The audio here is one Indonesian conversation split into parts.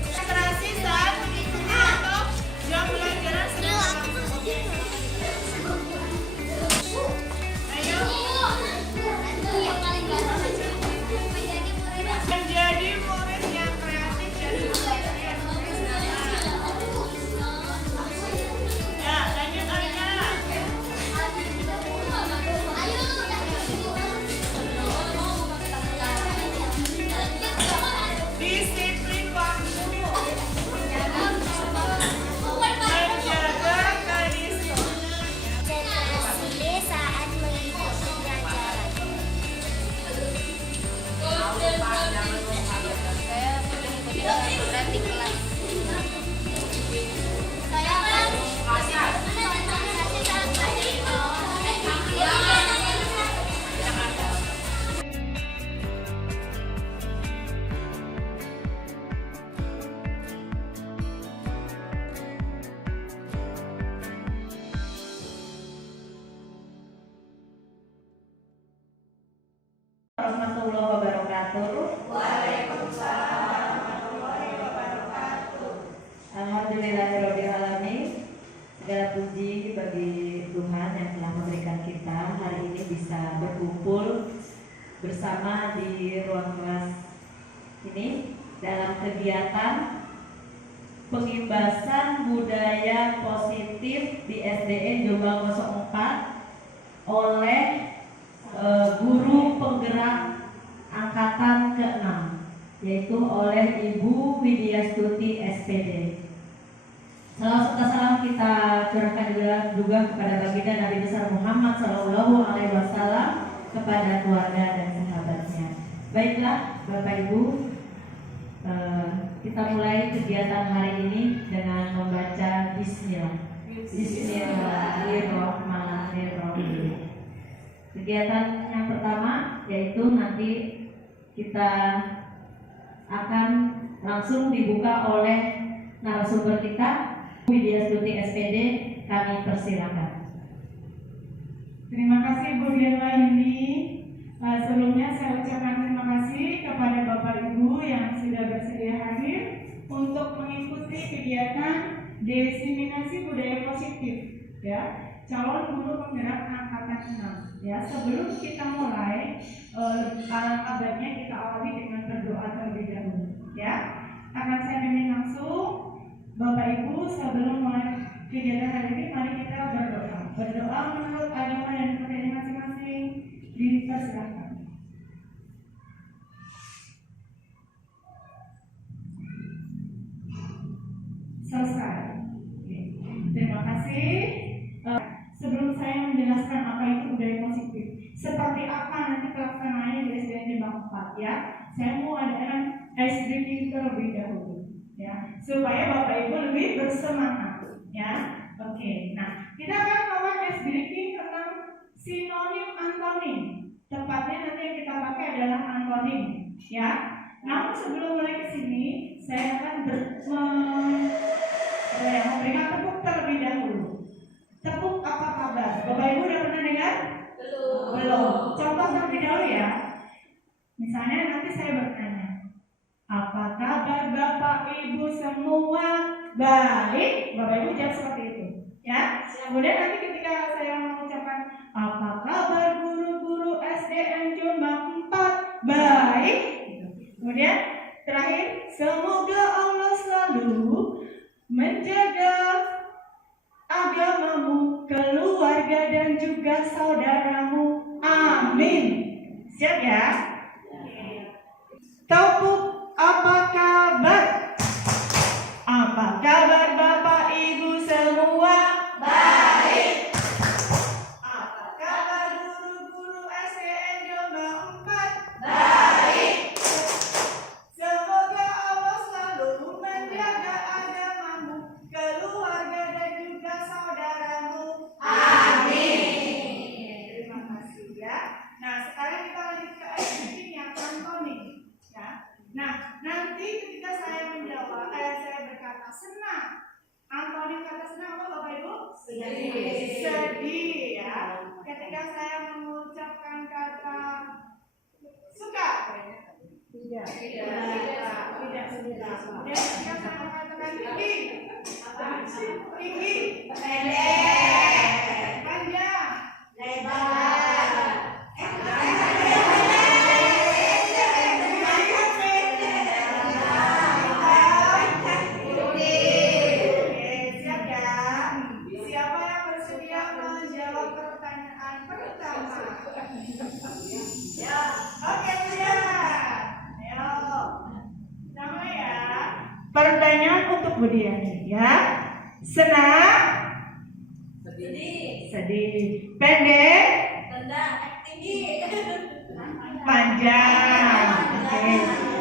Konsentrasi saat mengikuti atau jam pelajaran sedang berlangsung. Ayo. Menjadi murid yang kreatif dan berpikir bersama. Ya, lanjut Alina. Disiplin waktu. Menjaga kedisiplinan. Konsentrasi saat mengikuti pelajaran. Saya mengikuti pelajaran di kelas. Saya konsentrasi saat Warahmatullahi wabarakatuh. Alhamdulillahirabbil alamin. Segala puji bagi Tuhan yang telah memberikan kita hari ini bisa berkumpul bersama di ruang kelas ini dalam kegiatan pengimbasan budaya positif di SDN Jombang 04 oleh guru penggerak angkatan ke-6, yaitu oleh Ibu Widyastuti SPD. Salam kita curahkan juga kepada baginda Nabi besar Muhammad SAW, kepada keluarga dan sahabatnya. Baiklah Bapak Ibu, kita mulai kegiatan hari ini dengan membaca Bismillah. Bismillahirrahmanirrahim. Kegiatan yang pertama yaitu nanti kita akan langsung dibuka oleh narasumber kita, Widyastuti SPD. Kami persilakan. Terima kasih Bu Diana Yuni. Sebelumnya saya ucapkan terima kasih kepada Bapak Ibu yang sudah bersedia hadir untuk mengikuti kegiatan diseminasi budaya positif, ya, calon guru penggerak angkatan 6. Ya, sebelum kita mulai, alangkah baiknya kita awali dengan berdoa terlebih dahulu. Ya, akan saya pimpin langsung Bapak Ibu sebelum mulai kegiatan hari ini. Mari kita berdoa. Berdoa menurut agama dan kepercayaan masing-masing. Dipersilakan. Selesai. Oke. Terima kasih. Sebelum saya menjelaskan apa itu budaya positif, seperti apa nanti pelaksanaannya di SDN Jombang 4, ya, saya mau adakan ice breaking terlebih dahulu, ya, supaya Bapak Ibu lebih bersemangat, ya. Oke, nah kita akan melakukan ice breaking tentang sinonim antonim. Tepatnya nanti yang kita pakai adalah antonim, ya. Namun sebelum mulai ke sini, saya akan memberikan tepuk terlebih dahulu. Tepuk apa kabar? Bapak Ibu udah pernah dengar? Belum. Contoh terlebih dahulu ya. Misalnya nanti saya bertanya, apa kabar Bapak Ibu semua? Baik. Bapak Ibu jawab seperti itu, ya. Kemudian nanti ketika saya mengucapkan apa kabar guru-guru SDN Jombang 4? Baik. Kemudian terakhir, semoga Allah selalu menjaga agamamu, keluarga dan juga saudaramu. Amin. Siap ya? Tepuk apa kabar? Apa kabar Bapak Ibu semua? Baik. Apa kabar guru-guru SDN Jombang 4? Baik. Semoga Allah selalu menjaga agamamu, keluarga dan juga saudaramu. Amin. Terima kasih ya. Nah, sekarang kita lanjut ke activity yang antonim, ya. Nah, nanti ketika saya menjawab, saya berkata senang. Antonim kata senang apa Bapak Ibu? Sedih. Sedih ya. Ketika saya mengucapkan kata suka, Tidak. Kemudian yang sama katakan tinggi. Tinggi. Pendek. Panjang. Lebar. Siap ya? Siapa yang bersedia menjawab pertanyaan pertama? Ya, oke siap. Ayo, sama ya. Pertanyaan untuk Budiani ya. Senang? Sedih. Pendek? Tinggi. Panjang. Oke.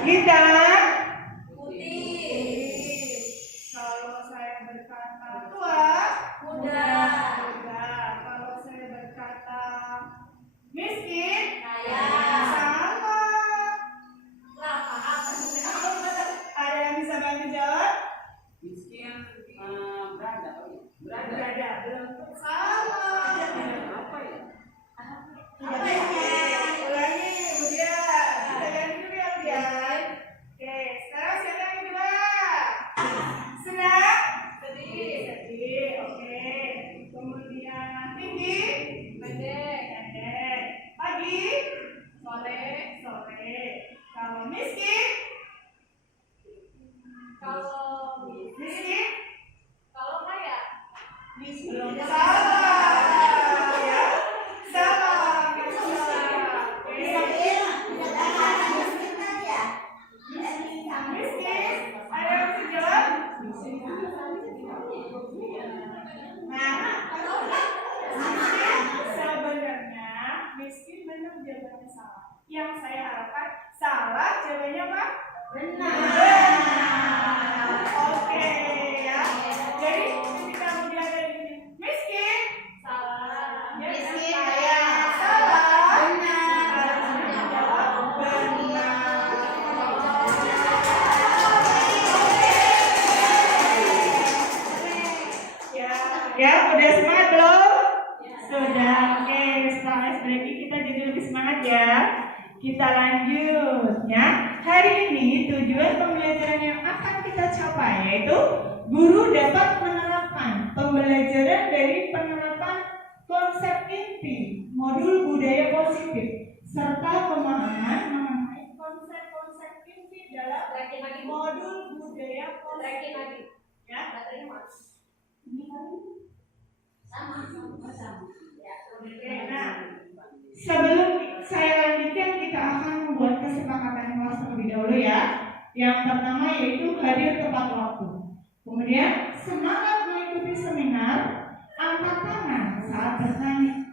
Hitam? Putih. Kalau saya berkata tua? Muda. Kalau saya berkata miskin? Kaya. Sama. Ada yang bisa bantu jawab? Berada. Belum. Sama. Ulangi, kemudian kita ganti dulu ya, Budian. Oke, sekarang siapa yang kedua? Senang? Sedih. Oke. Kemudian tinggi? Pendek. Pagi? Sore. Kalau miskin? Miskin? Belum. Salah. Ya. Salah. Oke. Miskin? Ada yang bisa jawab? Sebenarnya miskin benar jawabannya salah. Yang saya harapkan salah jawabannya apa? Benar. Oke ya. Jadi ketika udah ada di sini miskin salah. Miskin kaya salah. Benar. Jawab benar. Ya, udah semangat belum? Sudah. Oke, setelah ice breaking kita jadi lebih semangat ya. Kita lanjut ya. Hari ini tujuan pembelajaran yang akan kita capai yaitu guru dapat menerapkan pembelajaran dari penerapan konsep inti modul budaya positif serta pemahaman mengenai konsep-konsep inti dalam modul budaya positif. Ya, ini Oke, nah sebelum saya lanjutkan kita akan membuat kesepakatan kelas terlebih dahulu ya. Yang pertama yaitu hadir tepat waktu. Kemudian semangat mengikuti seminar, angkat tangan saat bertanya.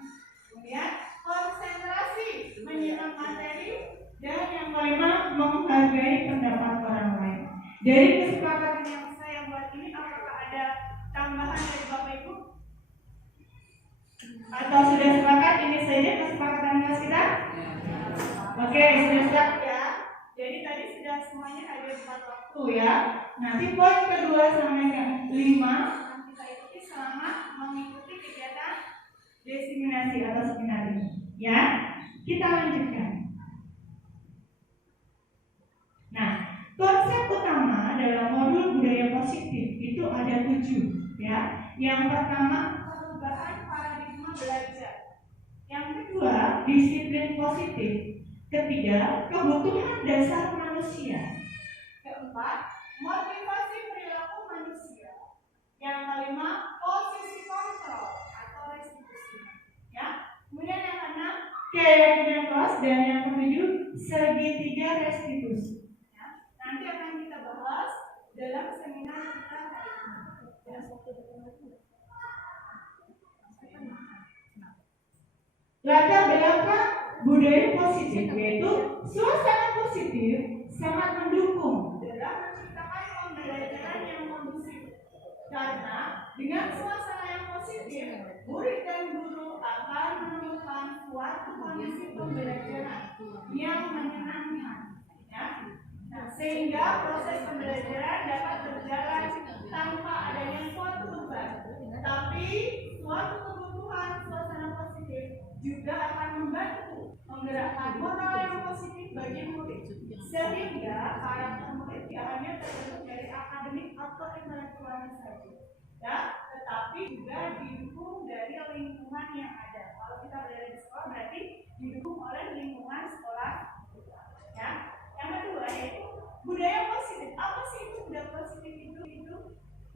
Kemudian konsentrasi menyimak materi dan yang kelima menghargai pendapat orang lain. Dari kesepakatan yang saya buat ini apakah ada tambahan dari Bapak Ibu? Atau sudah sepakat ini saja kesepakatan kelas kita? Oke, sudah siap ya. Jadi tadi sudah semuanya hadir tepat waktu ya. Nanti poin kedua sama yang 5 akan kita ikuti selama mengikuti kegiatan diseminasi atau seminar ini. Ya, kita lanjutkan. Nah, konsep utama dalam modul budaya positif itu ada 7 ya. Yang pertama perubahan paradigma belajar. Yang kedua disiplin positif. Ketiga kebutuhan dasar manusia. Keempat motivasi perilaku manusia. Yang kelima posisi kontrol atau restitusi. Ya. Kemudian yang keenam keyakinan kelas dan yang ketujuh segitiga restitusi. Ya. Nanti akan kita bahas dalam seminar kita hari ini. Ya. Latar belakang budaya positif yaitu suasana positif sangat mendukung dalam menciptakan pembelajaran yang kondusif. Karena dengan suasana yang positif, murid dan guru akan menemukan suatu kondisi pembelajaran yang menyenangkan. Ya. Nah, sehingga proses pembelajaran dapat berjalan tanpa adanya suatu beban, tapi suatu kebutuhan suasana positif juga akan membantu menggerakkan moral yang positif bagi murid. Sehingga karakter murid tidak hanya terbentuk dari akademik atau intelektualnya saja, ya, tetapi juga didukung dari lingkungan yang ada. Kalau kita berada di sekolah berarti didukung oleh lingkungan sekolah, ya. Yang kedua yaitu budaya positif. Apa sih itu budaya positif itu?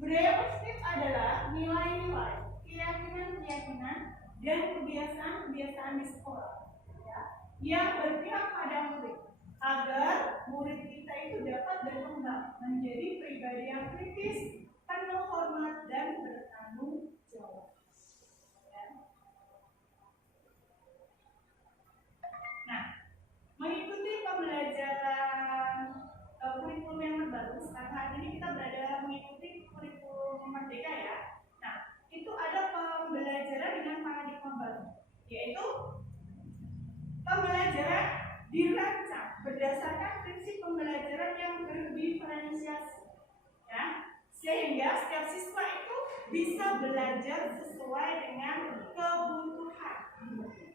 Budaya positif adalah nilai-nilai, keyakinan-keyakinan dan kebiasaan-kebiasaan di sekolah, ya, yang berpihak pada murid, agar murid kita itu dapat berkembang menjadi pribadi yang kritis, penuh hormat dan bertanggung jawab. Ya. Nah, mengikuti pembelajaran kurikulum yang terbaru, sekarang hari ini kita berada mengikuti kurikulum Merdeka, ya. Nah, itu ada pembelajaran dengan paradigma baru, yaitu pembelajaran dirancang berdasarkan prinsip pembelajaran yang berdiferensiasi, ya, sehingga setiap siswa itu bisa belajar sesuai dengan kebutuhan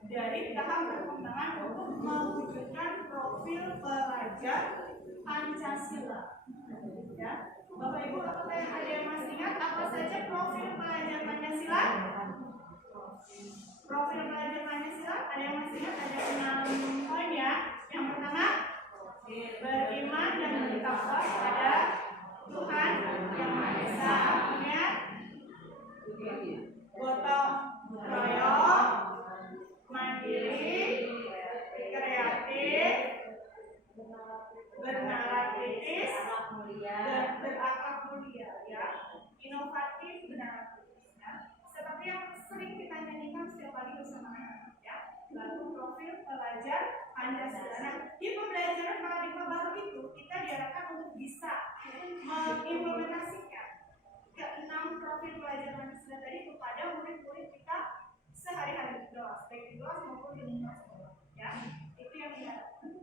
dari tahap perkembangan untuk mewujudkan profil pelajar Pancasila, ya. Bapak Ibu, apakah ada yang masih ingat apa saja profil pelajar Pancasila? Profil pelajar Pancasila, ada yang masih ingat? Ada 6 poin, ya. Yang pertama, beriman dan bertakwa pada Tuhan Yang Maha Esa, gotong royong, mandiri, kreatif, bernalar kritis, dan berakhlak mulia, ya, inovatif, bernalar kritis, ya. Seperti yang sering kita nyanyikan setiap kali bersama anak-anak, ya. Lalu profil pelajar Pancasila. Nah, di pembelajaran paradigma baru itu kita diharapkan untuk bisa mengimplementasikan ke-6 profil pelajar Pancasila tadi kepada murid-murid kita sehari-hari di kelas, baik di kelas maupun di lingkungan sekolah, ya. Itu yang diharapkan.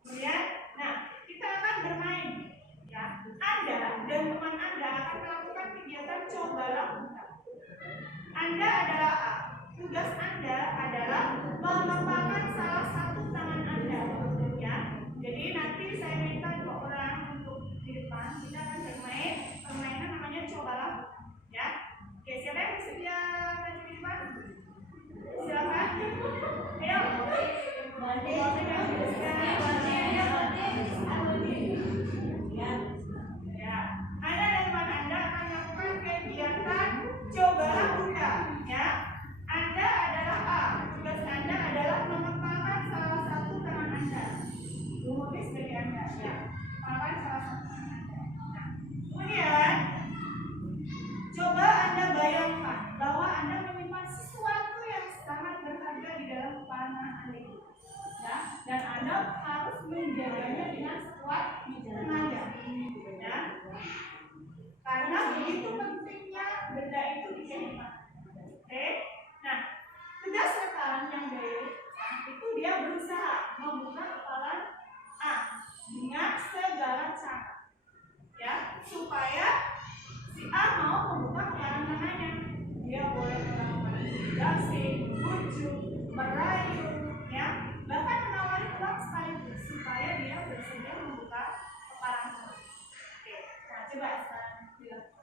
Kemudian, nah, kita akan bermain, ya. Anda dan teman Anda akan melakukan kegiatan coba lakukan. Anda adalah A. Tugas Anda adalah mengepakkan salah satu tangan Anda, ya. Jadi nanti saya minta 2 orang untuk di depan. Kita akan bermain permainan namanya coba lakukan, ya. Oke, siapa yang bersedia maju di depan? Silakan. Ayo. Ya, Anda dan teman Anda akan melakukan kegiatan coba lakukan, ya. Anda adalah A. Tugas Anda adalah mengepakkan salah satu tangan Anda. Menulis bagi Anda, ya. Mengepakkan salah satu tangan Anda. Nah, kemudian coba Anda bayangkan bahwa Anda menyimpan sesuatu yang sangat berharga di dalam kepala Anda, ya. Dan Anda harus menjaganya dengan sekuat tenaga, ya. Karena begitu pentingnya benda itu di kehidupan. Oke. Nah, tugas rekan yang baik itu dia berusaha membuka kepala A dengan segala cara, ya, supaya si A mau membuka kepala tangannya. Dia boleh melakukan gasing, bujuk, merayu, ya, bahkan menawari uang sekaligus supaya dia bersedia membuka kepala tangan. Oke, nah coba sekarang dilakukan.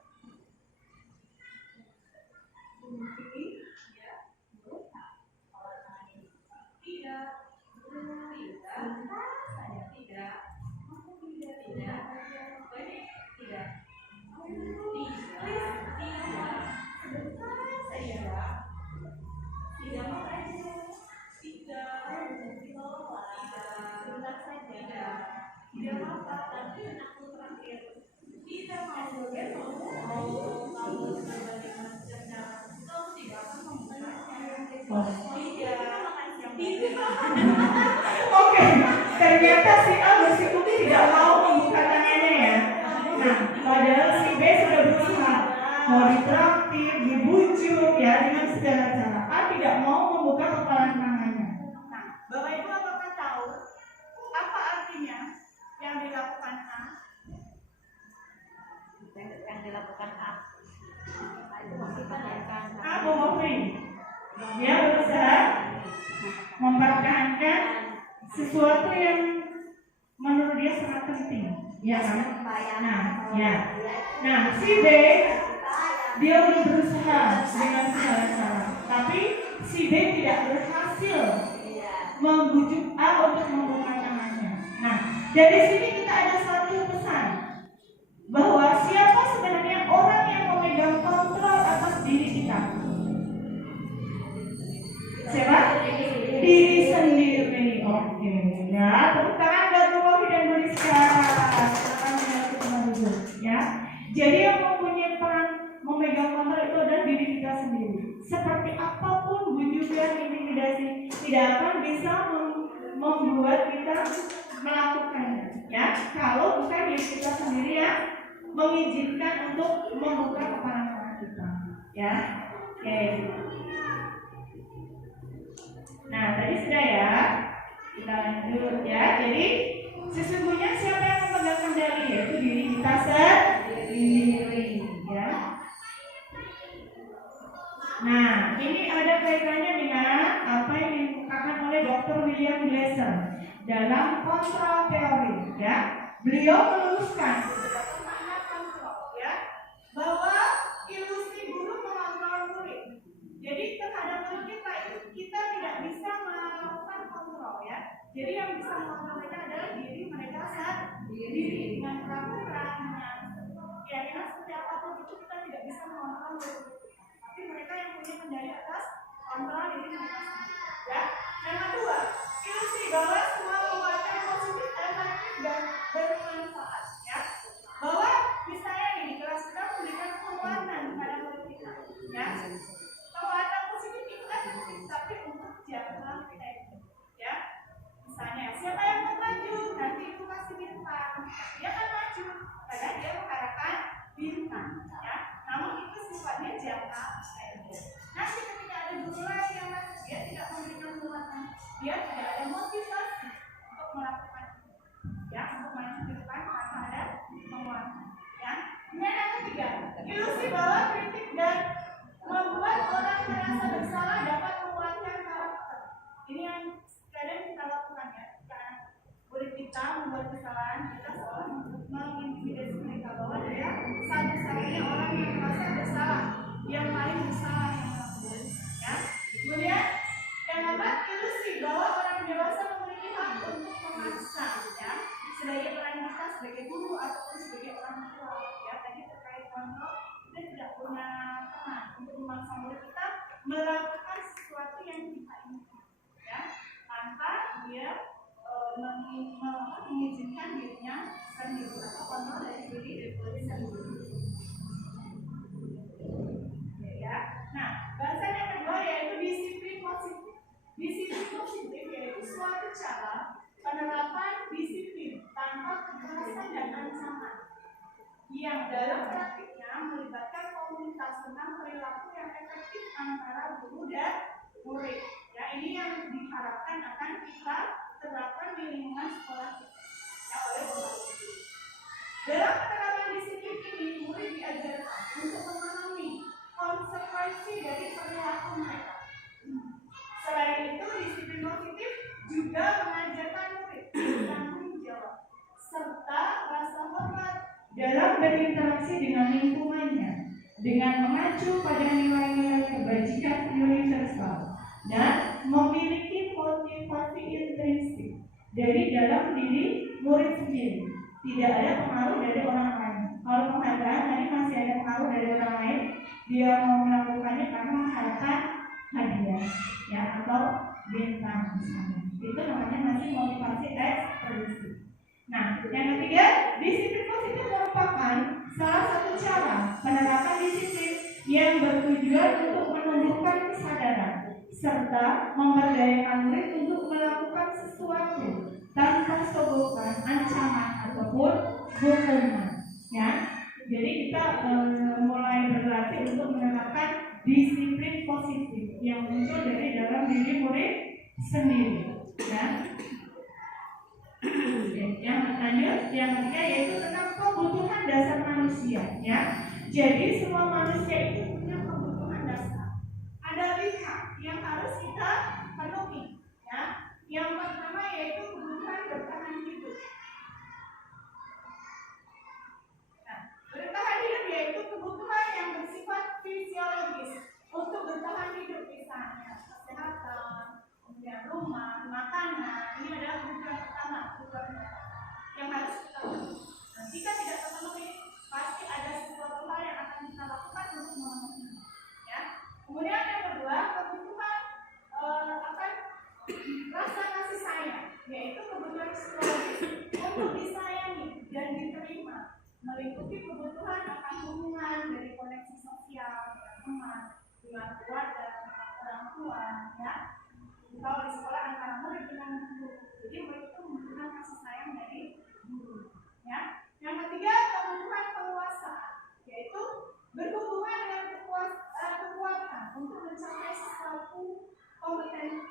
Oke, ternyata si A bersikukuh tidak mau membuka tangannya, ya. Nah, padahal si B sudah berusaha mau ditraktir, dibujuk, ya, dengan segala cara. A tidak mau membuka kepala tangannya. Nah, Bapak Ibu apakah tahu apa artinya yang dilakukan A? Yang dilakukan A. A bohong. Dia berusaha mempertahankan sesuatu yang menurut dia sangat penting, ya kan? Nah, ya. Nah, si B dia udah berusaha dengan segala cara, tapi si B tidak berhasil membujuk A untuk membuka tangannya. Nah, dari sini kita ada satu pesan bahwa siapa sebenarnya orang yang memegang kontrol atas diri kita? Siapa? Diri sendiri. Oke, ya. Tepuk tangan buat Bu Rofi dan Bu Rizka. Silakan kita duduk, ya. Jadi yang mempunyai peran memegang kontrol itu adalah diri kita sendiri. Seperti apapun bujukan, intimidasi, tidak akan bisa membuat kita melakukannya, ya. Kalau bukan diri kita sendiri yang mengizinkan untuk membuka kepala kita, ya. Oke. Nah, tadi sudah ya. Kita lanjut ya. Jadi sesungguhnya siapa yang memegang kendali, yaitu diri kita sendiri, ya. Nah, ini ada kaitannya dengan apa yang dikemukakan oleh Dr. William Glasser dalam kontrol teori, ya. Beliau meluruskan ya, bahwa ilusi guru mengontrol murid. Jadi terhadap murid kita itu kita tidak bisa melakukan kontrol, ya. Jadi yang bisa mengontrol mereka adalah diri mereka sendiri dengan peraturan, dengan keyakinan seperti apapun itu kita tidak bisa mengontrol murid. Tapi mereka yang punya kendali atas kontrol diri mereka sendiri, ya. Yang kedua, ilusi bahwa semua penguatan positif, efektif dan bermanfaat, ya. Bahwa misalnya di kelas kita memberikan penguatan kepada murid kita, ya. Penguatan positif itu efektif, tapi untuk jangka pendek, ya. Misalnya siapa yang mau maju nanti itu kasih bintang, dia akan maju, padahal dia mengharapkan bintang, ya. Namun itu sifatnya jangka pendek. Nanti ketika ada guru lain yang masuk, dia tidak memberikan penguatan, dia tidak ada motivasi untuk melakukan itu, ya, untuk maju ke depan tanpa ada penguatan, ya. Kemudian yang ketiga, ilusi bahwa kritik dan membuat orang merasa bersalah dapat menguatkan karakter. Ini yang kadang kita lakukan, ya. Karena murid kita membuat kesalahan, kita seolah mengintimidasi mereka bahwa dia satu-satunya orang yang merasa bersalah, yang paling bersalah yang melakukan, ya. Kemudian yang keempat, ilusi bahwa orang dewasa memiliki hak untuk memaksa, ya, sebagai peran kita sebagai guru ataupun sebagai orang tua, ya. Tadi terkait kontrol, kita tidak punya teman untuk memaksa murid kita melakukan sesuatu yang kita inginkan, ya, tanpa dia mengizinkan dirinya sendiri atau kontrol dari diri sendiri, ya. Nah, bahasan yang kedua yaitu disiplin positif. Disiplin positif yaitu suatu cara penerapan disiplin tanpa kekerasan dan ancaman yang dalam praktiknya melibatkan komunitas tentang perilaku yang efektif antara guru dan murid. Ya, ini yang diharapkan akan kita terapkan di lingkungan sekolah kita, ya, oleh Bapak Ibu. Dalam penerapan disiplin ini, murid diajarkan untuk memahami konsekuensi dari perilaku mereka. Selain itu, disiplin positif juga mengajarkan murid bertanggung jawab serta rasa hormat dalam berinteraksi dengan lingkungannya, dengan mengacu pada nilai-nilai kebajikan universal dan memiliki motivasi intrinsik dari dalam diri murid sendiri. Tidak ada pengaruh dari orang lain. Kalau penghargaan tadi masih ada pengaruh dari orang lain, dia mau melakukannya karena mengharapkan hadiah, ya, atau bintang misalnya. Itu namanya masih motivasi ekstrinsik. Nah, yang ketiga, disiplin positif merupakan salah satu cara penerapan disiplin yang bertujuan untuk menumbuhkan kesadaran serta memberdayakan murid untuk melakukan sesuatu tanpa sogokan, ancaman ataupun hukuman, ya. Jadi kita mulai berlatih untuk menerapkan disiplin positif yang muncul dari dalam diri murid sendiri, ya. Yang lanjut, yang ketiga yaitu tentang kebutuhan dasar manusia, ya. Jadi semua manusia itu punya kebutuhan dasar. Ada 5 yang harus kita penuhi, ya. Yang pertama yaitu kebutuhan akan hubungan dari koneksi sosial dengan teman, dengan keluarga, dengan orang tua, ya. Kalau di sekolah antara murid dengan guru, jadi murid itu membutuhkan kasih sayang dari guru, ya. Yang ketiga, kebutuhan penguasaan, yaitu berhubungan dengan kekuatan untuk mencapai sesuatu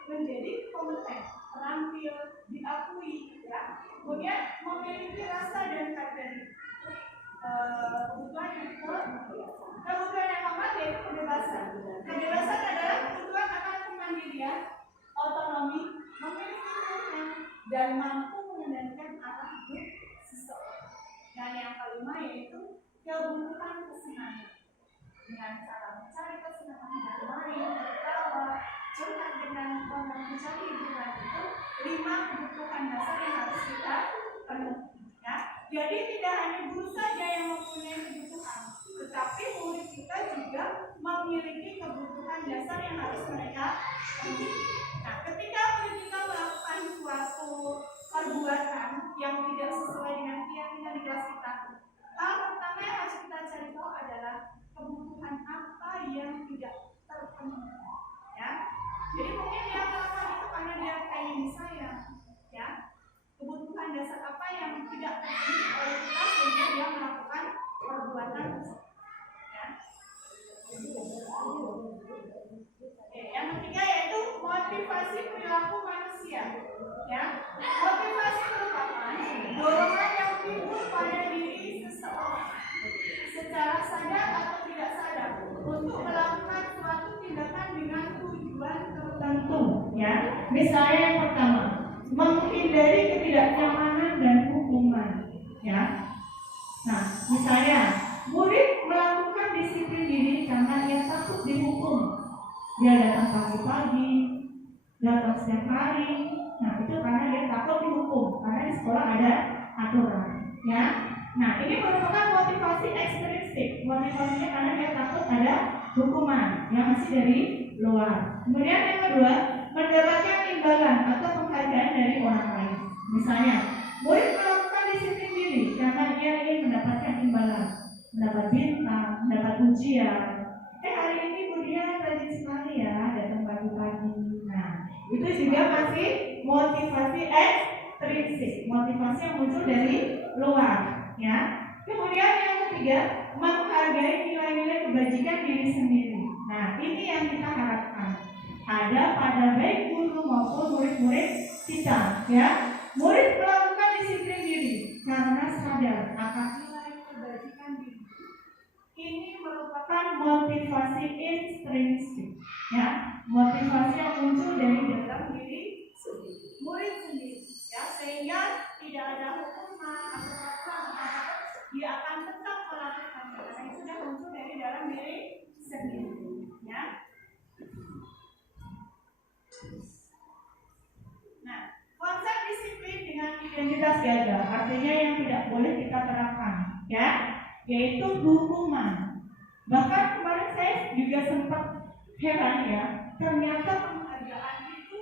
menjadi kompeten, terampil, diakui, ya. Kemudian memiliki rasa dan karakter. Kebutuhan yang kebutuhan yang keempat yaitu kebebasan. Kebebasan adalah kebutuhan akan kemandirian, otonomi, memiliki pilihan, dan mampu mengendalikan arah hidup seseorang. Dan yang kelima yaitu kebutuhan kesenangan. Dengan cara mencari kesenangan bermain, tertawa, curhat dengan orang, mencari hiburan itu 5 kebutuhan dasar yang harus kita penuhi. Ya. Jadi tidak hanya guru saja yang mempunyai kebutuhan, tetapi murid kita juga memiliki kebutuhan dasar yang harus mereka penuhi. Nah, ketika murid kita melakukan suatu perbuatan yang tidak sesuai dengan keyakinan di kelas kita, hal pertama yang harus kita cari tahu adalah kebutuhan apa yang tidak terpenuhi. Ya, jadi mungkin dia melakukan itu karena dia pengen disayang, ya. Kebutuhan dasar apa yang tidak terpenuhi oleh kita sehingga dia melakukan perbuatan tersebut. Ya. Yang ketiga yaitu motivasi perilaku manusia. Ya, motivasi merupakan dorongan yang timbul pada diri seseorang secara sadar atau tidak sadar untuk melakukan suatu tindakan dengan tujuan tertentu. Ya, misalnya yang pertama, menghindari ketidaknyamanan dan hukuman. Ya, nah misalnya murid melakukan disiplin diri karena ia takut dihukum. Dia datang pagi-pagi, datang setiap hari. Nah itu karena dia takut dihukum, karena di sekolah ada aturan. Ya, nah ini merupakan motivasi ekstrinsik. Motivasinya karena dia takut ada hukuman yang masih dari luar. Kemudian yang kedua, mendapatkan imbalan atau penghargaan dari orang lain. Misalnya, murid melakukan disiplin diri karena ia ingin mendapatkan imbalan, mendapat bintang, mendapat ujian. Hari ini Budia rajin sekali ya, datang pagi-pagi. Nah, itu juga masih motivasi ekstrinsik, motivasi yang muncul dari luar. Ya. Kemudian yang ketiga, menghargai nilai-nilai kebajikan diri sendiri. Nah, ini yang kita harapkan ada pada baik guru maupun murid-murid kita. Ya, murid melakukan disiplin diri karena sadar akan nilai kebajikan diri. Ini merupakan motivasi intrinsik, ya, motivasi yang muncul dari dalam diri murid sendiri, ya, sehingga tidak ada hukuman atau apa, dia akan tetap melakukannya karena itu sudah muncul dari dalam diri sendiri, ya. Nah, konsep disiplin dengan identitas gagah artinya yang tidak boleh kita terapkan, ya, yaitu hukuman. Bahkan kemarin saya juga sempat heran ya, ternyata penghargaan itu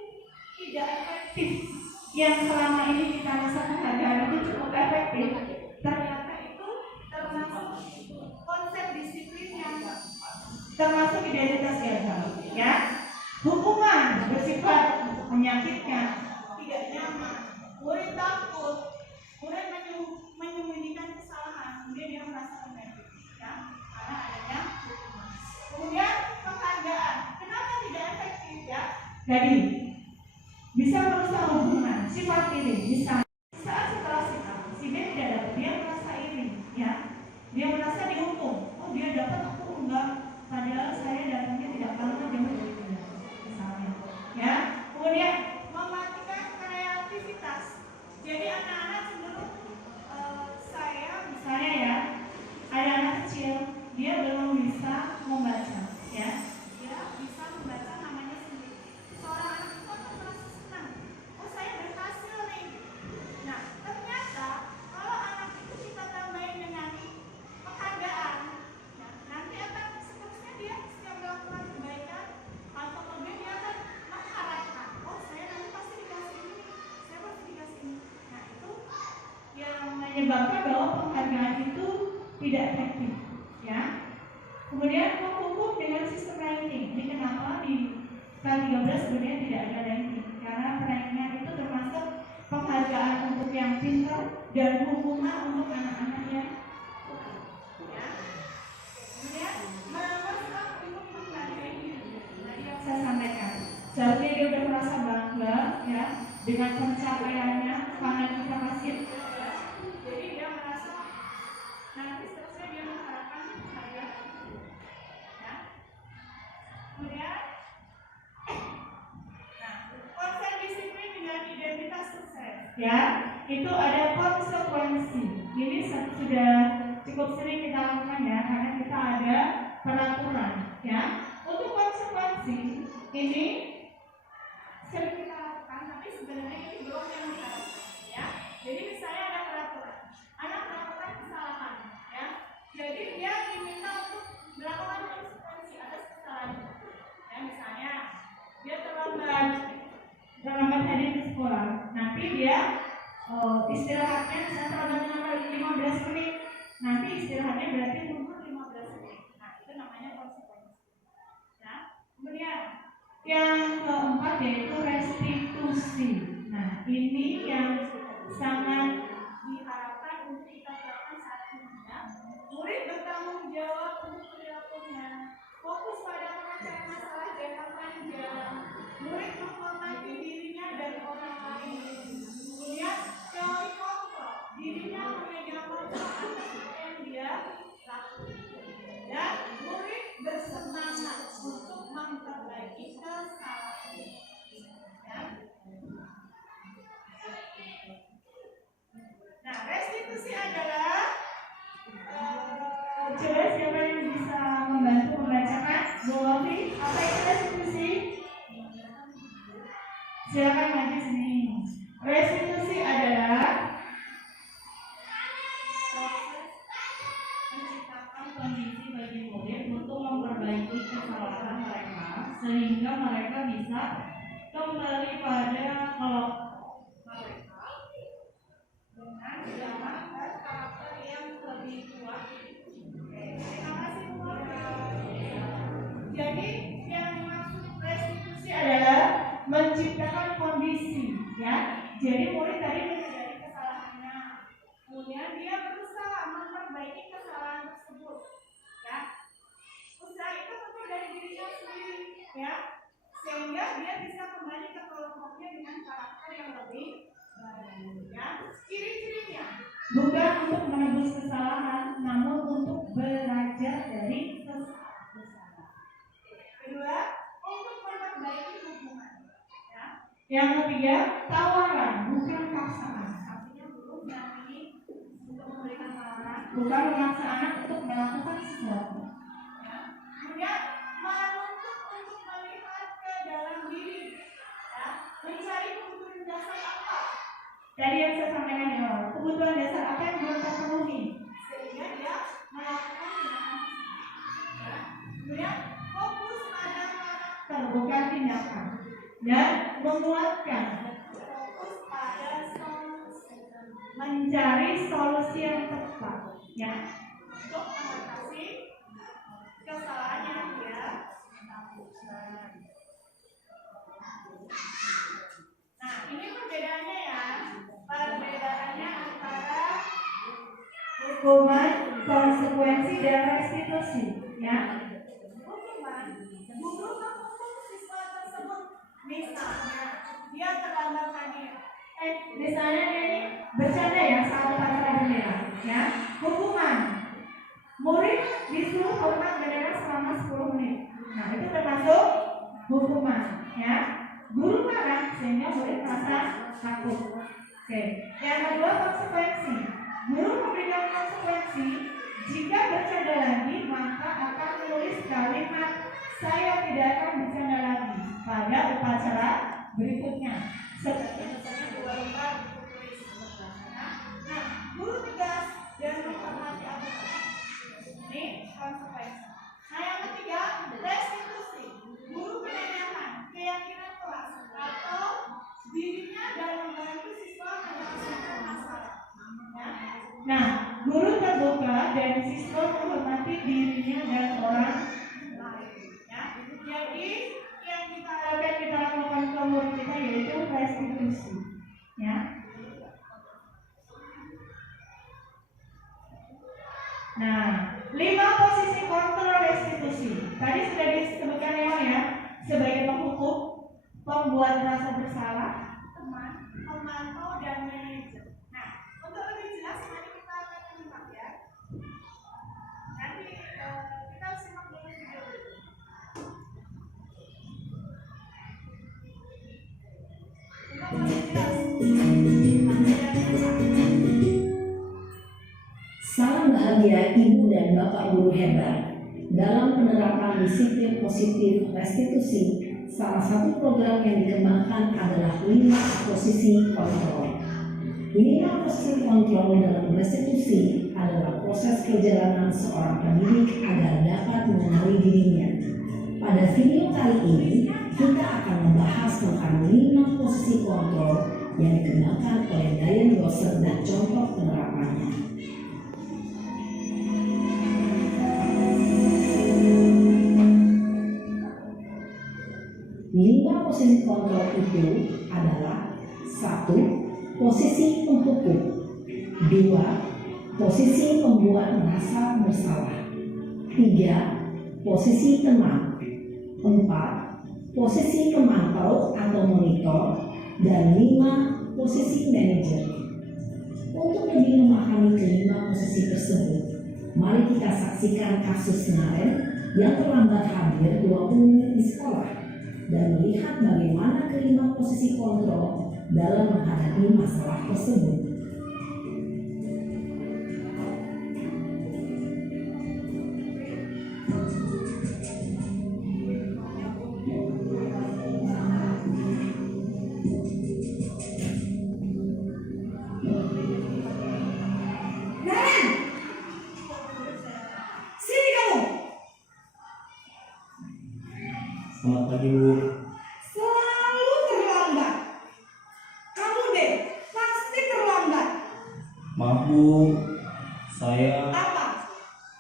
tidak efektif. Yang selama ini kita rasa penghargaan itu cukup efektif, ternyata itu termasuk konsep disiplin yang termasuk identitas gagah. Ya, hukuman bersifat menyakitkan, tidak nyaman, murid takut, murid menyembunyikan kesalahan, kemudian dia merasa negatif, ya, karena adanya hukuman. Kemudian penghargaan, kenapa tidak efektif, ya? Jadi bisa merusak hubungan, sifat iri, bisa saat setelah si B tidak dapat, dia merasa iri, ya, dia merasa dihukum, oh dia dapat aku enggak, padahal saya datangnya tidak lama dia menjadi misalnya, ya. Kemudian mematikan kreativitas, jadi anak-anak cenderung saya misalnya ya, ada anak kecil dia belum bisa membaca, ya, dia bisa membaca namanya sendiri. Seorang anak itu akan merasa senang, oh saya berhasil nih. Nah ternyata kalau anak itu kita tambahin dengan penghargaan, nah, nanti akan seterusnya dia setiap melakukan kebaikan atau kemudian dia akan mengharapkan, oh saya nanti pasti dikasih ini, saya pasti dikasih ini. Nah itu yang menyebabkan bahwa penghargaan itu tidak tidak efektif, ya. Kemudian hukum dengan sistem ranking. Ini kenapa di K13 sebenarnya tidak ada ranking? Karena rankingnya itu termasuk penghargaan untuk yang pintar dan hukuman untuk anak-anak yang ya. Kemudian memasang untuk menghargai diri. Tadi yang saya sampaikan. Seharusnya dia udah merasa bangga ya dengan pencapaiannya karena kita kasih. Jadi dia merasa nanti seterusnya dia mengharapkan saya. Ya. Kemudian konsep disiplin dengan identitas sukses. Ya, itu ada konsekuensi. Ini sudah cukup sering kita lakukan ya, karena kita ada peraturan. Ya, untuk konsekuensi ini sering kita lakukan, tapi sebenarnya ini belum yang diharapkan. Ya, jadi misalnya ada peraturan, anak melakukan kesalahan. Ya, jadi dia diminta untuk melakukan konsekuensi atas kesalahan. Ya, misalnya dia terlambat hadir ke sekolah, nanti dia istirahatnya misalnya terlambat 15 menit, nanti istirahatnya berarti mundur 15 menit. Nah, itu namanya konsekuensi. Ya. Kemudian yang keempat yaitu restitusi. Nah, ini yang sangat diharapkan untuk kita terapkan saat ini. Ya. Murid bertanggung jawab untuk perilakunya, fokus pada pemecahan masalah jangka panjang. Murid menghormati dirinya dan orang lain. Kemudian teori kontrol, dirinya memegang kontrol atas apa yang dia lakukan. Dan murid bersemangat untuk memperbaiki kesalahan. Ya. Nah, restitusi adalah coba siapa yang bisa membantu membacakan? Bu Lofi, apa itu restitusi? Silakan maju sini. Restitusi adalah proses menciptakan kondisi bagi murid untuk memperbaiki kesalahan mereka sehingga mereka bisa kembali pada kelompok mereka dengan jalan dan karakter yang lebih kuat. Terima kasih Bu. Jadi yang dimaksud restitusi adalah menciptakan kondisi, ya. Jadi murid tadi menyadari kesalahannya, kemudian dia berusaha memperbaiki kesalahan tersebut, ya. Usaha itu tentu dari dirinya sendiri, ya, sehingga dia bisa kembali ke kelompoknya dengan karakter yang lebih baik, ya. Ciri-cirinya bukan untuk menebus kesalahan, namun untuk belajar dari kesalahan. Kedua, untuk memperbaiki hubungan. Yang ketiga, tawaran, bukan paksaan. Artinya belum berani untuk memberikan tawaran, bukan memaksa anak untuk melakukan sesuatu. Ya. Kemudian menuntut untuk melihat ke dalam diri, ya. Mencari kebutuhan dasar apa. Tadi yang saya sampaikan di awal, kebutuhan dasar apa yang belum terpenuhi, sehingga dia melakukan tindakan. Ya. Kemudian fokus pada karakter, bukan tindakan. Dan menguatkan, fokus pada solusi, mencari solusi yang tepat, ya, untuk mengatasi kesalahan yang dia lakukan. Nah, ini perbedaannya ya, perbedaannya antara hukuman, konsekuensi dan restitusi, ya. Hukuman, guru menghukum siswa tersebut. Misalnya dia terlambat hadir, misalnya dia ini bercanda ya saat upacara bendera, ya. Hukuman, murid disuruh hormat bendera selama 10 menit. Nah, itu termasuk hukuman, ya. Guru marah sehingga murid merasa takut. Oke. Yang kedua, konsekuensi. Guru memberikan konsekuensi jika bercanda lagi maka akan menulis kalimat "saya tidak akan bercanda lagi" pada upacara berikutnya. Seperti misalnya 2 lembar tulis. Nah, guru tegas dan menghormati aturan. Ini konsekuensi. Nah, yang ketiga, restitusi. Guru menanyakan keyakinan kelas atau dirinya dan membantu siswa menyelesaikan masalah. Nah, guru terbuka dan siswa menghormati dirinya dan orang lain. Ya. Jadi yang kita harapkan kita lakukan ke murid kita yaitu restitusi. Ya. Nah, 5 posisi kontrol restitusi. Tadi sudah disebutkan ya, sebagai penghukum, pembuat rasa bersalah, teman, pemantau, dan manajer. Nah, untuk lebih jelas, mari kita akan menyimak ya. Nanti kita simak dulu video ini. Untuk lebih jelas, Salam bahagia Ibu dan Bapak Guru hebat. Dalam penerapan disiplin positif restitusi, salah satu program yang dikembangkan adalah 5 posisi kontrol. 5 posisi kontrol dalam restitusi adalah proses perjalanan seorang pendidik agar dapat mengenali dirinya. Pada video kali ini, kita akan membahas tentang 5 posisi kontrol yang dikembangkan oleh Diane Gosset dan contoh penerapannya. 5 posisi kontrol itu adalah 1. Posisi penghukum, 2. Posisi pembuat merasa bersalah, 3. Posisi teman, 4. Posisi pemantau atau monitor, dan 5. Posisi manajer. Untuk lebih memahami kelima posisi tersebut, mari kita saksikan kasus kemarin yang terlambat hadir 20 menit di sekolah dan melihat bagaimana kelima posisi kontrol dalam menghadapi masalah tersebut. Selamat pagi, Bu. selalu terlambat. Kamu deh, pasti terlambat. Maaf, Bu. Saya Apa?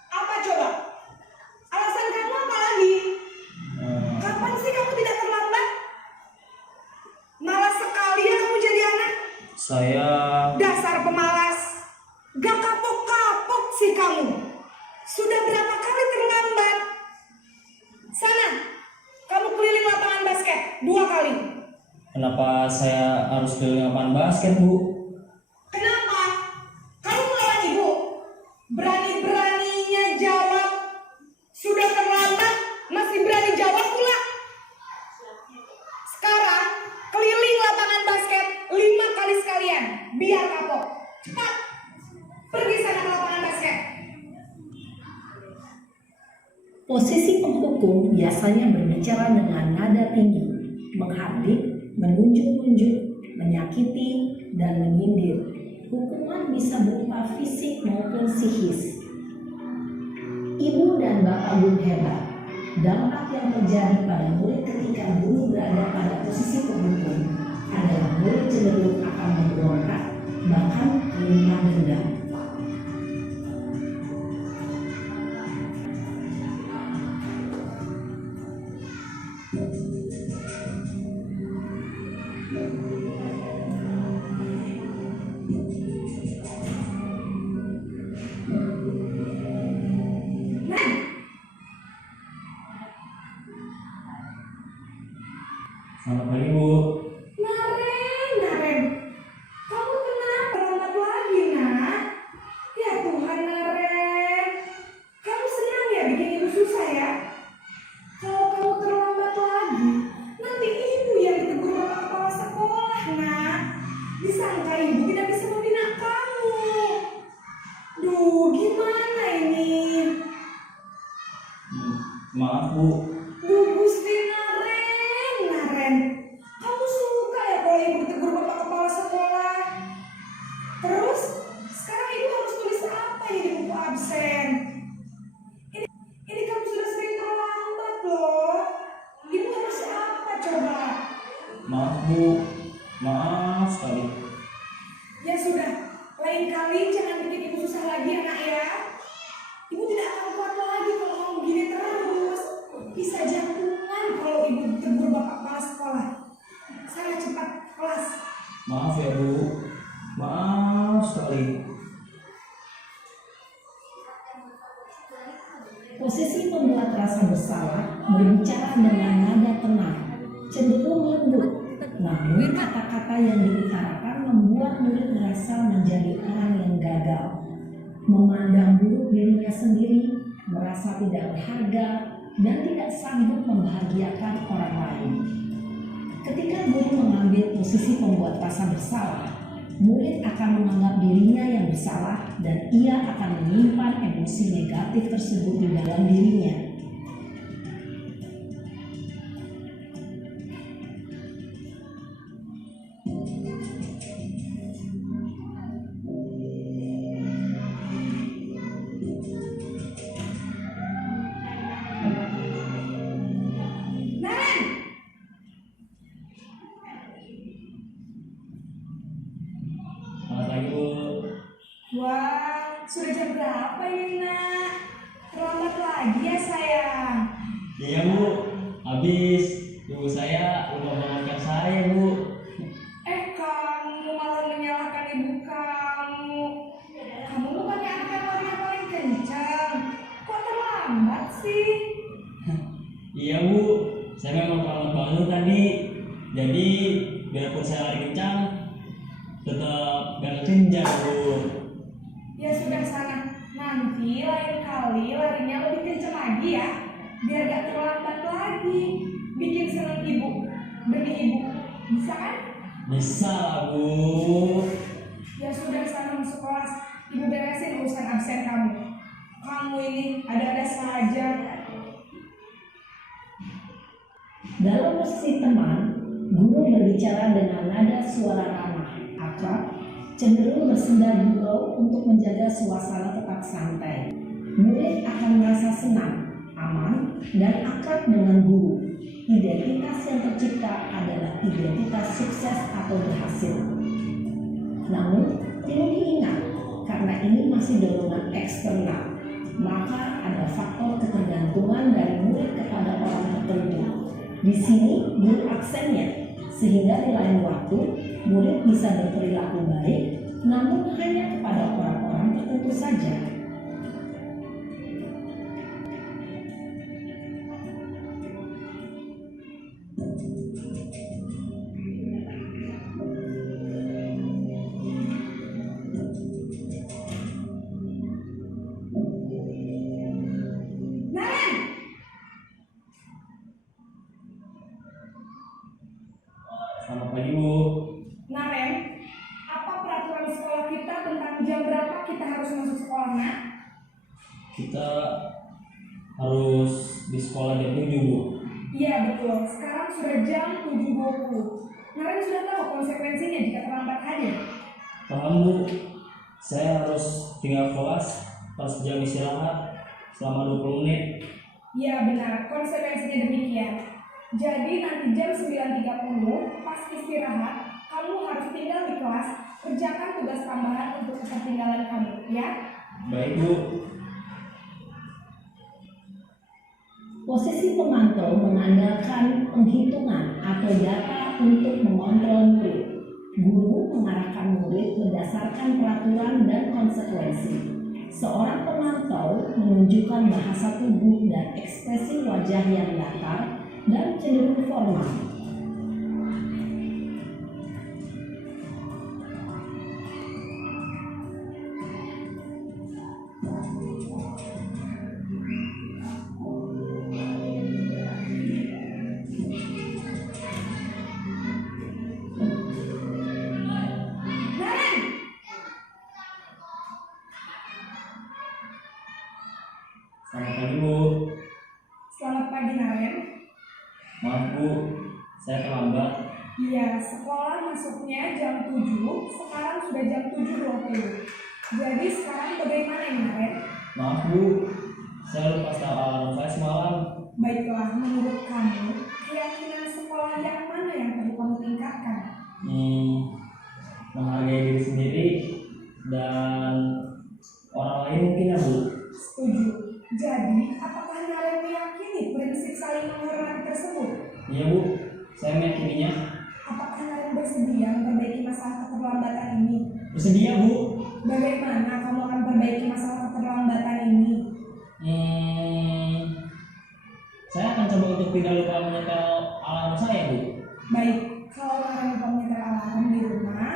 Apa coba? Alasan kamu apa lagi? Kapan sih kamu tidak terlambat? Malas sekali ya kamu jadi anak. saya Dasar pemalas. Gak kapok-kapok sih kamu. Sudah berapa kali terlambat? Sana, kamu keliling lapangan basket 2 kali. kenapa saya harus keliling lapangan basket, Bu? Kenapa? Kamu melawan ibu? Berani-beraninya jawab. Sudah terlambat, masih berani jawab pula. Sekarang, keliling lapangan basket 5 kali sekalian. Biar kapok. Cepat. Pergi sana ke lapangan basket. Posisi penghukum biasanya berbicara dengan nada tinggi, menghardik, menunjuk-nunjuk, menyakiti, dan menyindir. Hukuman bisa berupa fisik maupun psikis. Ibu dan Bapak Guru hebat, dampak yang terjadi pada murid ketika guru berada pada posisi penghukum adalah murid cenderung akan memberontak, bahkan meminta dendam. Selamat pagi, Bu. Naren, kamu kenapa lambat lagi, nak? Ya Tuhan, Naren, kamu senang ya bikin ibu susah ya? Kalau kamu terlambat lagi, nanti ibu yang ditegur bapak kepala sekolah, nak. Disangka ibu tidak bisa membina kamu. Duh, gimana ini? Maaf, Bu. Duh, Gusti Naren, kamu suka ya kalau ibu tegur bapak kepala sekolah? Terus, sekarang ibu harus tulis apa ini di buku absen? Ini kamu sudah sering terlambat loh. Ibu harus apa coba? Maaf, Bu. Maaf sekali. Ya sudah, lain kali jangan bikin ibu susah lagi ya nak ya. bisa jantungan kalau ibu tegur bapak kepala sekolah. Saya cepat kelas. Maaf ya Bu, maaf sekali. Posisi pembuat rasa bersalah berbicara dengan nada tenang, cenderung lembut. Namun kata-kata yang diutarakan membuat murid merasa menjadi orang yang gagal, memandang buruk dirinya sendiri, merasa tidak berharga, dan tidak sanggup membahagiakan orang lain. Ketika guru mengambil posisi pembuat rasa bersalah, murid akan menganggap dirinya yang bersalah dan ia akan menyimpan emosi negatif tersebut di dalam dirinya. Selamat pagi Bu. Wah, sudah jam berapa ini nak? Terlambat lagi ya sayang. Iya Bu, habis ibu saya lupa bangunkan saya Bu. Kamu malah menyalahkan ibu kamu. Kamu bukannya anak yang larinya paling kencang. Kok terlambat sih? Iya Bu, saya memang terlambat bangun tadi. Jadi biarpun saya lari kencang, tetap gak kencang Bu. Ya sudah sana. Nanti lain kali larinya lebih kencang lagi ya. Biar gak terlambat lagi. Bikin senang ibu. Demi ibu. Bisa kan? Bisa lah Bu. Ya sudah sana masuk kelas. Ibu beresin urusan absen kamu. Kamu ini ada-ada saja. Dalam posisi teman, guru berbicara dengan nada suara ramah, akrab, cenderung bersenda gurau untuk menjaga suasana tetap santai. Murid akan merasa senang, aman, dan akrab dengan guru. Identitas yang tercipta adalah identitas sukses atau berhasil. Namun, perlu diingat, karena ini masih dorongan eksternal, maka ada faktor ketergantungan dari murid kepada orang tertentu. Di sini guru aksennya, sehingga di lain waktu murid bisa berperilaku baik, namun hanya kepada orang-orang tertentu saja. Selamat pagi Bu. Naren, apa peraturan sekolah kita tentang jam berapa kita harus masuk sekolah, nak? Kita harus di sekolah jam 7 Bu. Iya betul, sekarang sudah jam 7.20. Naren sudah tahu konsekuensinya jika terlambat hadir. Paham Bu, saya harus tinggal kelas pas jam istirahat selama 20 menit. Iya benar, konsekuensinya demikian. Jadi nanti jam 9.30 pas istirahat, kamu harus tinggal di kelas, kerjakan tugas tambahan untuk ketertinggalan kamu, ya? Baik Bu. Posisi pemantau mengandalkan penghitungan atau data untuk mengontrol murid. Guru mengarahkan murid berdasarkan peraturan dan konsekuensi. Seorang pemantau menunjukkan bahasa tubuh dan ekspresi wajah yang datar dan cenderung formal. Selamat pagi Bu. Selamat pagi Naren. Maaf Bu, saya terlambat. Iya, sekolah masuknya jam 7, sekarang sudah jam 7.20. Jadi sekarang bagaimana ini Naren? Maaf Bu, saya lupa setel alarm saya semalam. Baiklah, menurut kamu, keyakinan sekolah yang mana yang perlu kamu tingkatkan? Menghargai diri sendiri dan orang lain mungkin ya Bu. Setuju. Jadi, apakah Naren meyakini prinsip saling Iya Bu, saya meyakininya. Apakah Naren bersedia memperbaiki masalah keterlambatan ini? Bersedia Bu. Bagaimana kamu akan memperbaiki masalah keterlambatan ini? Saya akan coba untuk tidak lupa menyetel alarm saya Bu. Baik, kalau Naren lupa menyetel alarm di rumah,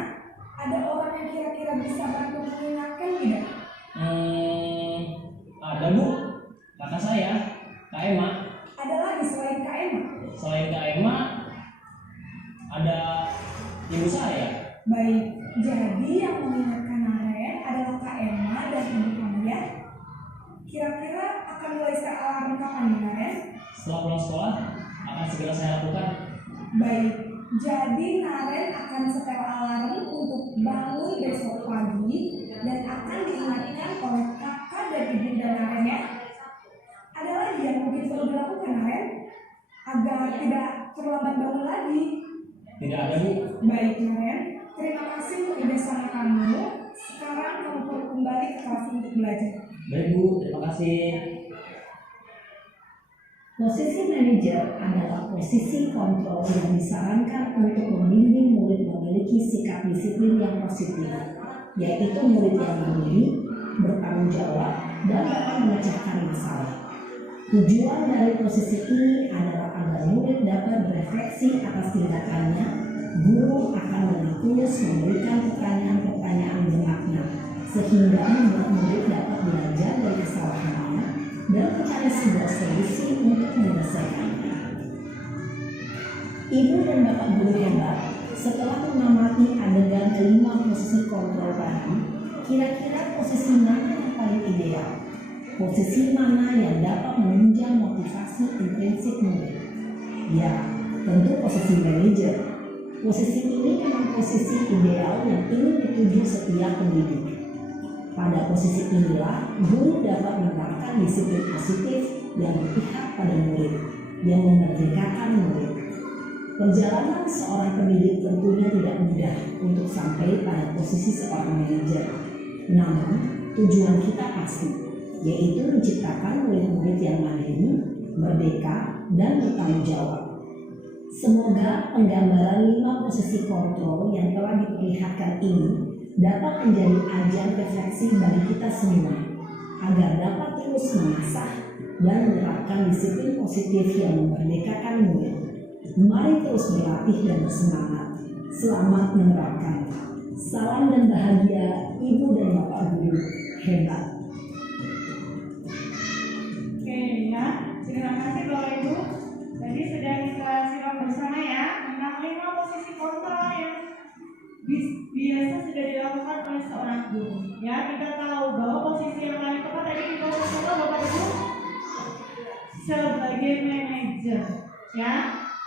ada orang yang kira-kira bisa bantu mengingatkan tidak? Ada Bu, kakak saya, Kak Emma. Ada lagi selain Kak Emma? Selain Kak Emma, ada ibu saya. Baik, jadi yang mengingatkan Naren adalah Kak Emma dan ibu kalian. Kira-kira akan mulai set alarm kapan nih Naren? Setelah pulang sekolah, akan segera saya lakukan. Baik, jadi Naren akan setel alarm untuk bangun besok pagi dan akan diingatkan oleh kakak dan ibu dan Naren ya. Ada lagi yang mungkin perlu dilakukan Naren agar tidak terlambat bangun lagi? Tidak ada Bu. Baik Naren, terima kasih untuk kerjasama kamu. Sekarang kamu perlu kembali ke kelas untuk belajar. Baik Bu, terima kasih. Posisi manajer adalah posisi kontrol yang disarankan untuk membimbing murid memiliki sikap disiplin yang positif, yaitu murid yang mandiri, bertanggung jawab, dan dapat memecahkan masalah. Tujuan dari posisi ini adalah agar murid dapat berefleksi atas tindakannya. Guru akan lebih tulus memberikan pertanyaan-pertanyaan bermakna, sehingga membuat murid dapat belajar dari kesalahannya dan mencari sebuah solusi untuk menyelesaikannya. Ibu dan bapak guru hebat, setelah mengamati adegan kelima posisi kontrol tadi, kira-kira posisi mana yang paling ideal? Posisi mana yang dapat menunjang motivasi intrinsik murid? Ya, tentu posisi manajer. Posisi ini memang posisi ideal yang ingin dituju setiap pendidik. Pada posisi inilah, guru dapat menerapkan disiplin positif yang berpihak pada murid, yang memerdekakan murid. Perjalanan seorang pendidik tentunya tidak mudah untuk sampai pada posisi seorang manajer. Namun, tujuan kita pasti, yaitu menciptakan murid-murid yang mandiri, merdeka, dan bertanggung jawab. Semoga penggambaran 5 posisi kontrol yang telah diperlihatkan ini dapat menjadi ajang refleksi bagi kita semua, agar dapat terus mengasah dan menerapkan disiplin positif yang memerdekakan murid. Mari terus berlatih dan bersemangat. Selamat menerapkan. Salam dan bahagia Ibu dan Bapak Guru hebat. Oke ya, terima kasih Bapak Ibu. Jadi sudah kita simak bersama ya tentang 5 posisi kontrol yang biasa sudah dilakukan oleh seorang guru. Ya, kita tahu bahwa posisi yang paling tepat tadi di posisi apa Bapak Ibu? Sebagai manajer. Ya,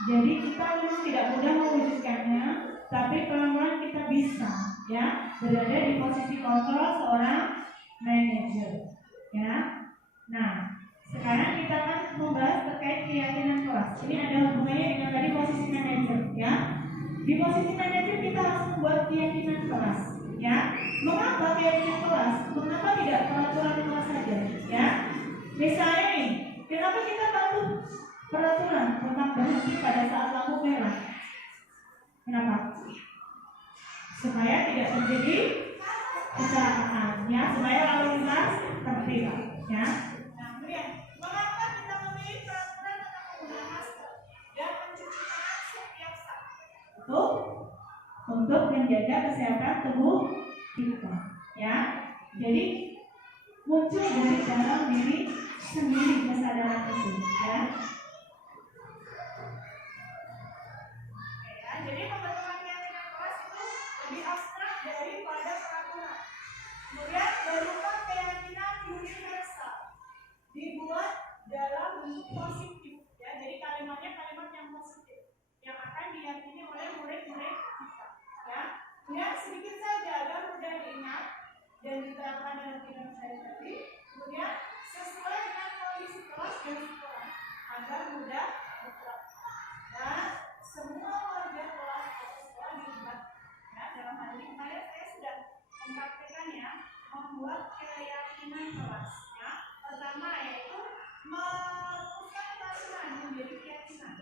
jadi kita memang tidak mudah mewujudkannya, tapi pelan-pelan kita bisa ya berada di posisi kontrol seorang manajer. Ya, nah sekarang kita akan membahas terkait keyakinan kelas. Ini ada hubungannya dengan tadi posisi manajer ya. Di posisi manajer kita harus membuat keyakinan kelas ya. Mengapa keyakinan kelas? Mengapa tidak peraturan kelas saja ya? Misalnya nih, kenapa kita patuh peraturan tentang berhenti pada saat lampu merah? Kenapa? Supaya tidak terjadi kecelakaan ya, supaya lalu lintas tertib ya. Mengapa kita memilih peraturan tentang penggunaan masker dan mencuci tangan setiap saat? Untuk menjaga kesehatan tubuh kita ya. Jadi muncul dari dalam diri sendiri kesadaran itu ya. Jadi pembentukan keyakinan kelas itu lebih abstrak daripada peraturan. Kemudian berupa keyakinan universal dibuat dalam bentuk positif ya. Jadi kalimatnya kalimat yang positif yang akan diyakini oleh murid-murid kita ya. Kemudian sedikit saja agar mudah diingat dan diterapkan dalam kehidupan sehari-hari. Kemudian sesuai dengan kondisi kelas dan sekolah agar mudah diterapkan. Dan semua warga kelas atau sekolah dilibatkan ya. Dalam hal ini kemarin saya sudah mempraktekannya membuat keyakinan kelas ya. Pertama yaitu merumuskan peraturan menjadi keyakinan.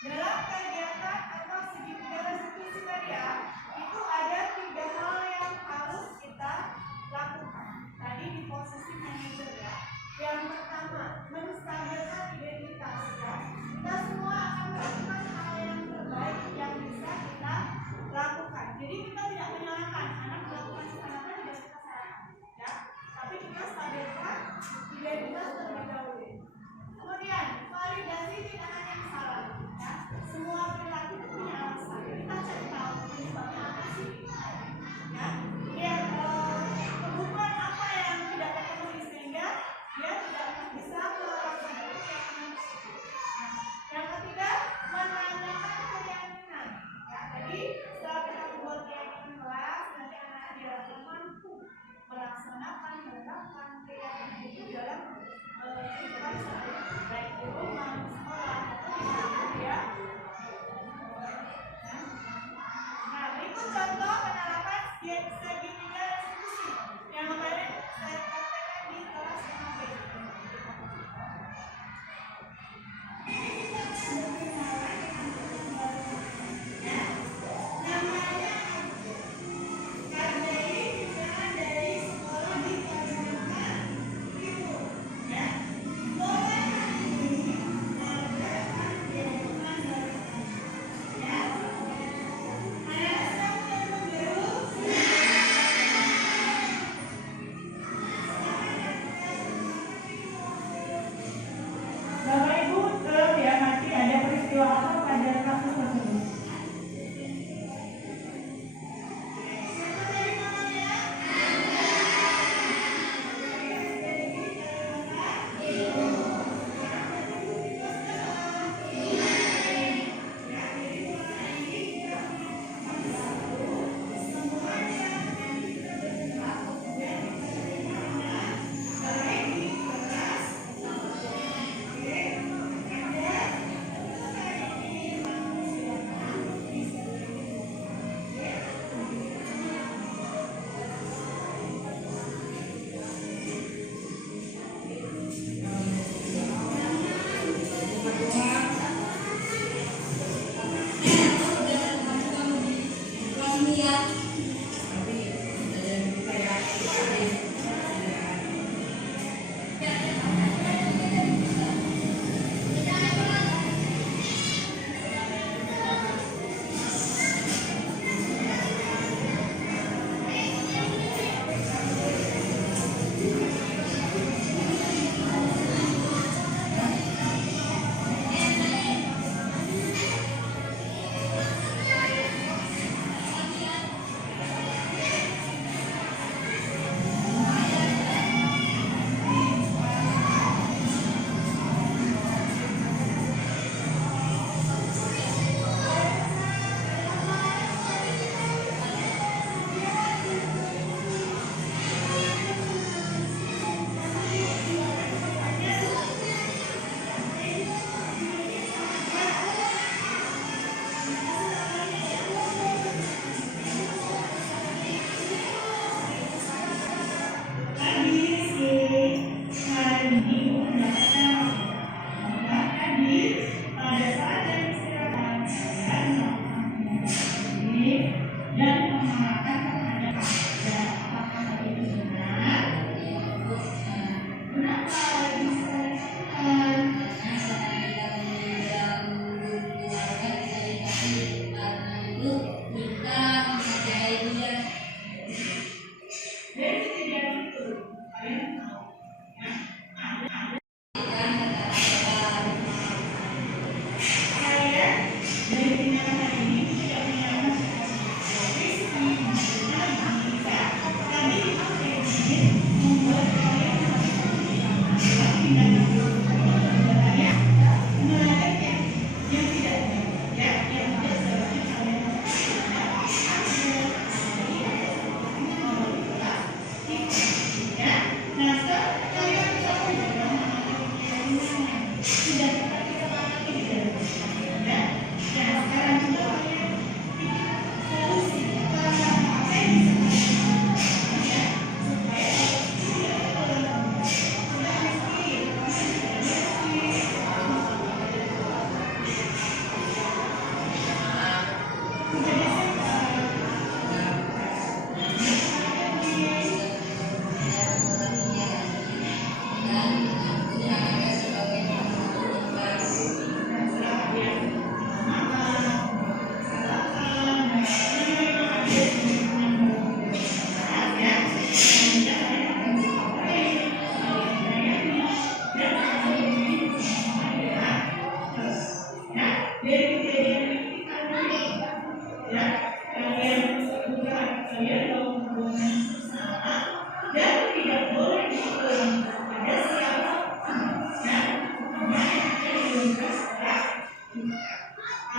Dalam kegiatan atau segitiga restitusi tadi ya, itu ada 3 hal yang harus kita lakukan. Tadi di posisi manajer ya. Yang pertama, menstabilkan identitas ya. Kita semua akan melakukan hal yang terbaik yang bisa kita lakukan. Jadi kita tidak menyalahkan anak melakukan kesalahan, tidak kita salahkan ya. Tapi kita stabilkan identitas terlebih dahulu. Kemudian validasi tindakan yang salah ya. Semua perilaku itu punya alasan. Kita cari tahu penyebabnya apa sih ya. Kemudian kebutuhan apa yang tidak terpenuhi sehingga dia tidak bisa melaksanakan keyakinan tersebut. Nah, yang ketiga, menanyakan keyakinan ya. Jadi setelah kita membuat keyakinan kelas, nanti anak dirasa mampu melaksanakan menerapkan keyakinan itu dalam kehidupan sehari-hari, baik di rumah, sekolah, atau di mana dia. Nah, berikut contoh penerapan segitiga restitusi yang kemarin saya praktekkan di kelas 5B. Namanya KJI pimpinan dari sekolah di Kalimantan Timur ya. Boleh ini melakukan dilakukan dari ya. Anak-anak yang baru Bapak Ibu tolong diamati ada peristiwa apa pada kasus tersebut.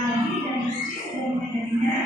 Adi dan Rizky sudah menyadarinya.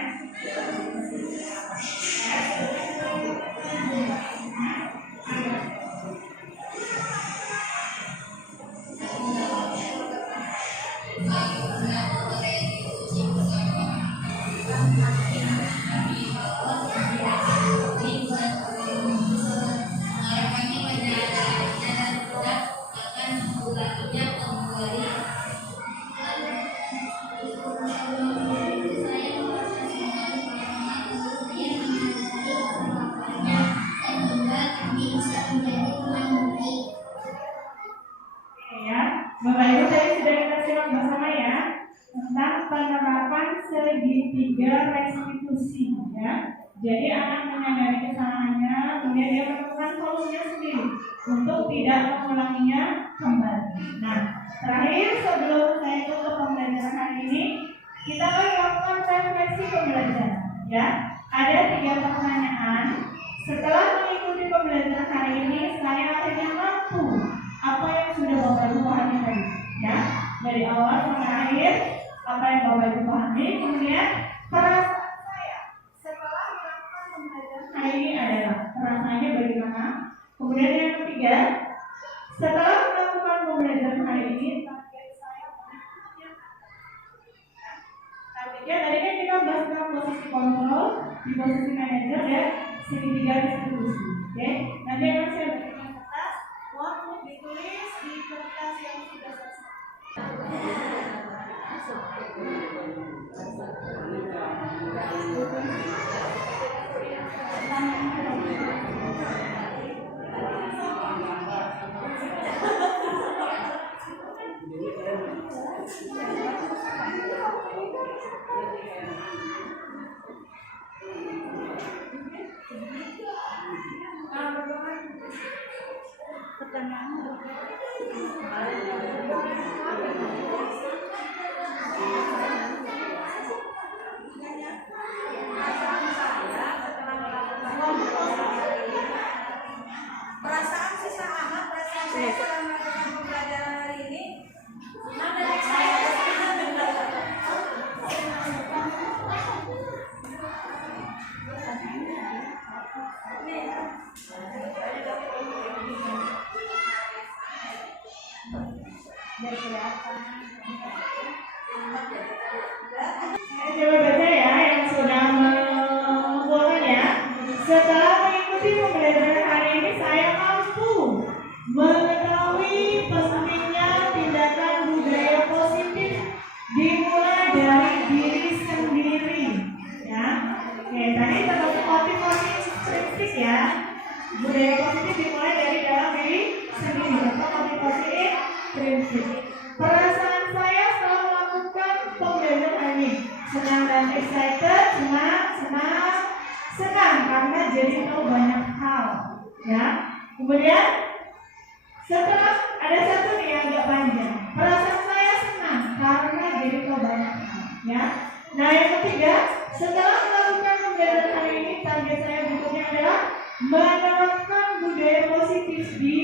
Bapak Ibu tadi sudah kita simak bersama ya tentang penerapan segitiga restitusi ya. Jadi anak menyadari kesalahannya, kemudian dia melakukan solusinya sendiri untuk tidak mengulanginya kembali. Nah, terakhir sebelum saya ikut ke pembelajaran hari ini, kita akan melakukan refleksi pembelajaran ya. Ada 3 pertanyaan. Setelah mengikuti pembelajaran hari ini, saya akhirnya mampu apa yang sudah Bapak Ibu pahami tadi ya, dari awal sampai akhir apa yang Bapak Ibu pahami. Kemudian perasaan saya setelah melakukan pembelajaran hari ini adalah perasaannya bagaimana. Kemudian yang ketiga, setelah melakukan pembelajaran hari ini target saya targetnya tadi kan kita bahas tentang posisi kontrol, di posisi manajer dan segitiga restitusi. Oke, nanti akan saya berikan kertas untuk ditulis di kertas yang sudah selesai. Perasaan sih sama, perasaan saya setelah melakukan pembelajaran hari ini. Dari saya coba baca ya yang sudah mengumpulkan ya. Setelah mengikuti pembelajaran hari ini, saya mampu mengetahui pentingnya tindakan budaya positif dimulai dari diri sendiri ya. Oke, tadi termasuk motivasi intrinsik ya. Budaya positif dimulai dari dalam diri sendiri atau motivasi intrinsik. Perasaan saya setelah melakukan pembelajaran hari ini, senang dan excited, senang karena jadi tahu banyak hal ya. Kemudian setelah ada satu nih yang agak panjang, perasaan saya senang karena jadi tahu banyak hal ya. Nah yang ketiga, setelah melakukan pembelajaran hari ini, target saya berikutnya adalah menerapkan budaya positif di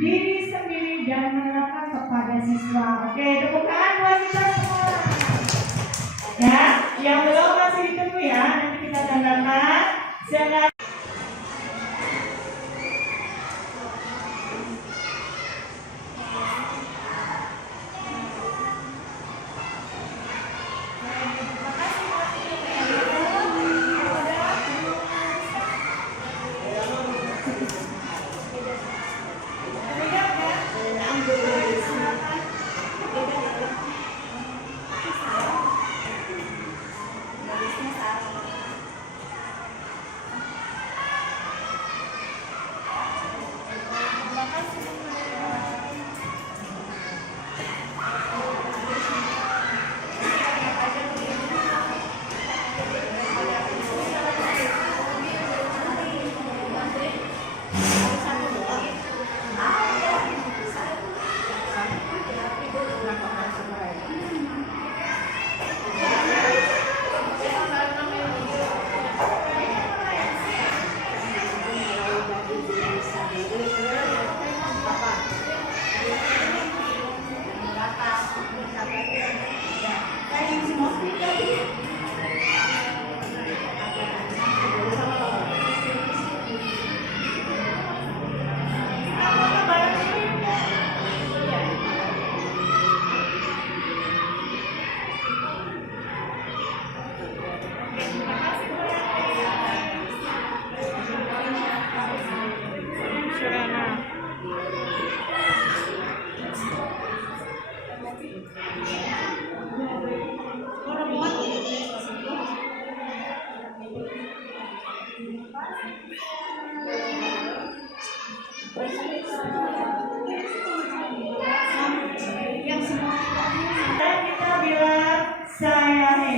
diri sendiri dan menerapkan kepada siswa. Oke, tepukan buat kita semua. Ya, yang belum masih ditunggu ya, nanti kita tandangkan. Jangan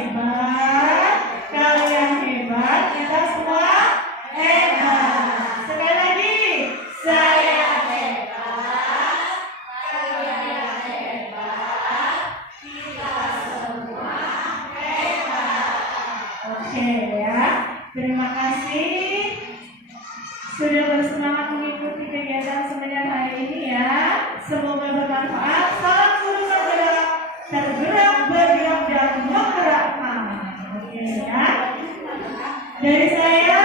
hebat, kalian hebat, kita semua hebat. Sekali lagi, saya hebat, kalian hebat, kita semua hebat. Oke ya, terima kasih sudah bersemangat mengikuti kegiatan seminar hari ini ya. Semoga bermanfaat. Salam guru tergerak, bergerak, dan menggerakkan. Oke ya. Dari saya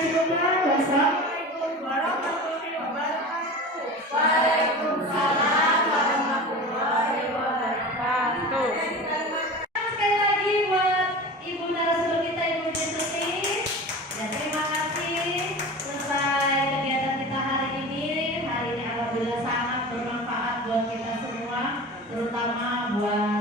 cukupkan. Wassalamualaikum warahmatullahi wabarakatuh. Waalaikumsalam warahmatullahi wabarakatuh. Sekali lagi buat ibu narasumber kita, Ibu Desuti. Dan terima kasih selesai kegiatan kita hari ini. Hari ini alhamdulillah sangat bermanfaat buat kita semua, terutama buat